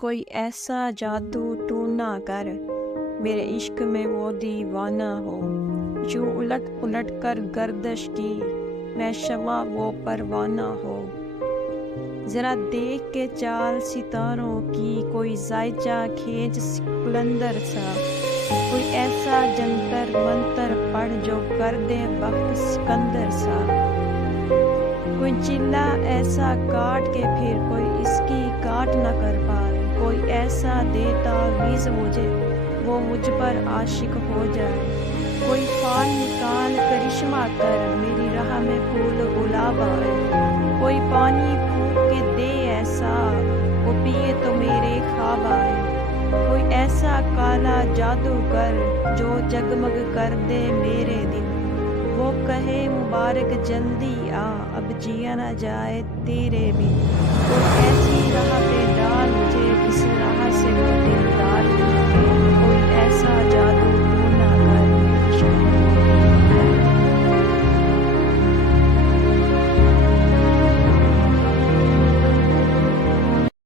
कोई ऐसा जादू टूना कर मेरे इश्क में वो दीवाना हो। यूं उलट पुलट कर गर्दिश की मैं शमा वो परवाना हो। जरा देख के चाल सितारों की कोई जायचा खींच सिकंदर सा। कोई ऐसा जंतर मंतर पढ़ जो कर दे वक्त सिकंदर सा। कोई चिल्ला ऐसा काट के फिर कोई इसकी काट न कर पाए। कोई ऐसा देता वीज़ मुझे वो मुझ पर आशिक हो जाए। कोई फाल निकाल करिश्मा कर मेरी राह में फूल गुलाब आए। कोई पानी फूंक के दे ऐसा वो पिए तो मेरे ख्वाब आए। कोई ऐसा काला जादू कर जो जगमग कर दे मेरे दिन। वो कहे मुबारक जल्दी आ अब जिया ना जाए तेरे बिन। कोई ऐसी राह पे